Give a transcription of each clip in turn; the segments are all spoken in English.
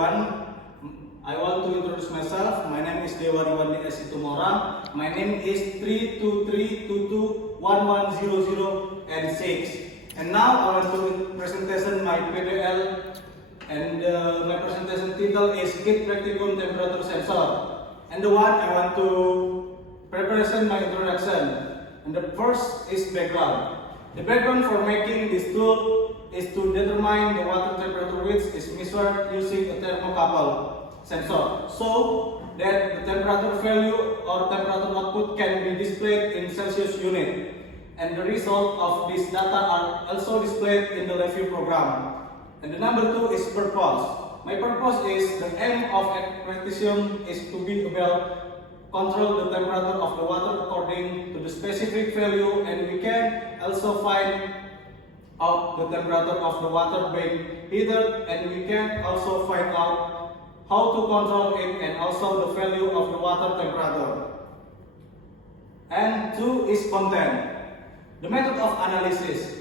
everyone. I want to introduce myself. My name is Dewa Riwandi Situmorang. My name is 323221100 and 6. And now I want to presentation my PBL, and my presentation title is Kit Practicum Temperature Sensor. And the one I want to preparation my introduction. And the first is background. The background for making this tool is to determine the water temperature which is measured using a thermocouple sensor, so that the temperature value or temperature output can be displayed in Celsius unit, and the result of this data are also displayed in the review program. And the number 2 is purpose. My purpose is the aim of practitioner is to be able control the temperature of the water according to the specific value, and we can also find out the temperature of the water being heated, and we can also find out how to control it and also the value of the water temperature. And 2 is content. The method of analysis.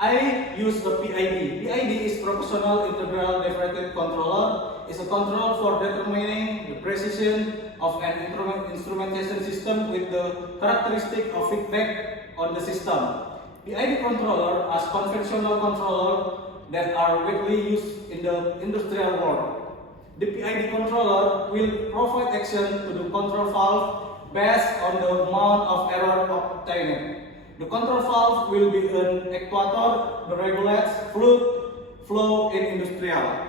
I use the PID. PID is Proportional Integral Differential Controller. It's a control for determining the precision of an instrumentation system with the characteristic of feedback on the system. PID controller are conventional controllers that are widely used in the industrial world. The PID controller will provide action to the control valve based on the amount of error obtained. The control valve will be an actuator that regulates fluid flow in industrial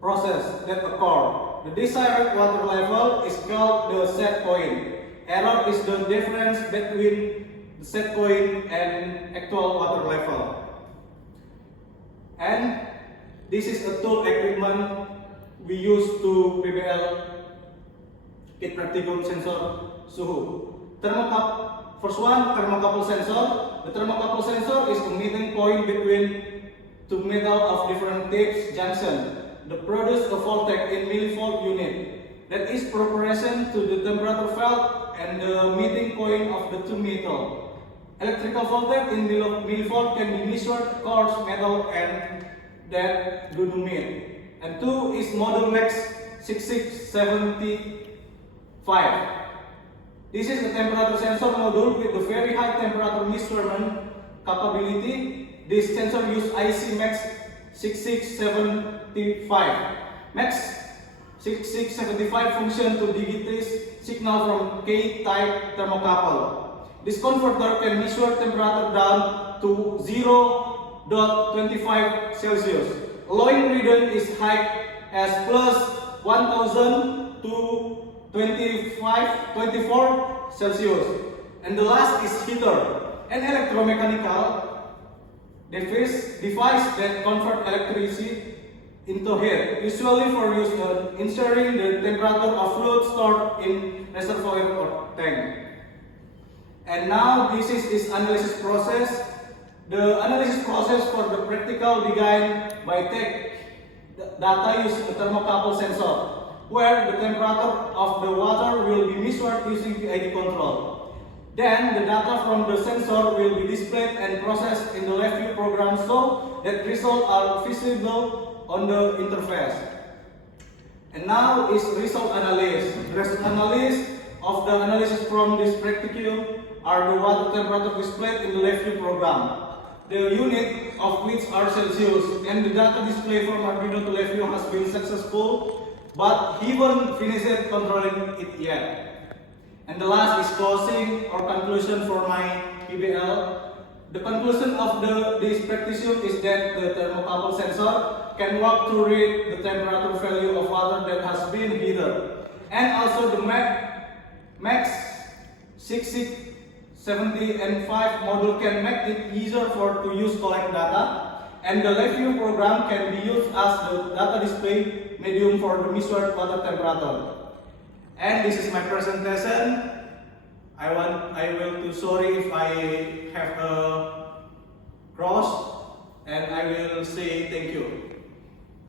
process that occur. The desired water level is called the set point. Error is the difference between the set point and actual water level. And this is a tool equipment we use to PBL Kit Practicum Sensor Suhu. First one, thermocouple sensor. The thermocouple sensor is the meeting point between two metal of different types junction that produce a voltage in millivolt unit that is proportional to the temperature felt and the meeting point of the two metal. Electrical voltage in millivolt can be measured across metal and that do not meet. And 2 is model MAX 6675. This is a temperature sensor module with a very high temperature measurement capability. This sensor uses IC MAX 6675. MAX 6675 function to digitize signal from K-type thermocouple. This converter can measure temperature down to 0.25 Celsius. Allowing reading is high as plus 1000 to 24 Celsius. And the last is heater, an electromechanical device that converts electricity into heat, usually for use in ensuring the temperature of fluid stored in reservoir or tank. And now this is its analysis process. The analysis process for the practical began by take data using a thermocouple sensor, where the temperature of the water will be measured using PID control. Then the data from the sensor will be displayed and processed in the review program so that results are visible on the interface. And now is result analysis. The result analysis of the analysis from this practicum are the water temperature displayed in the review program, the unit of which are Celsius, and the data display from Arduino to review has been successful, but he won't finish it controlling it yet. And the last is closing or conclusion for my PBL. The conclusion of this practitioner is that the thermocouple sensor can work to read the temperature value of water that has been heated. And also the MAX 6675 module can make it easier to use collect data. And the review program can be used as the data display medium for the measured water temperature. And this is my presentation. I will be sorry if I have a cross, and I will say thank you.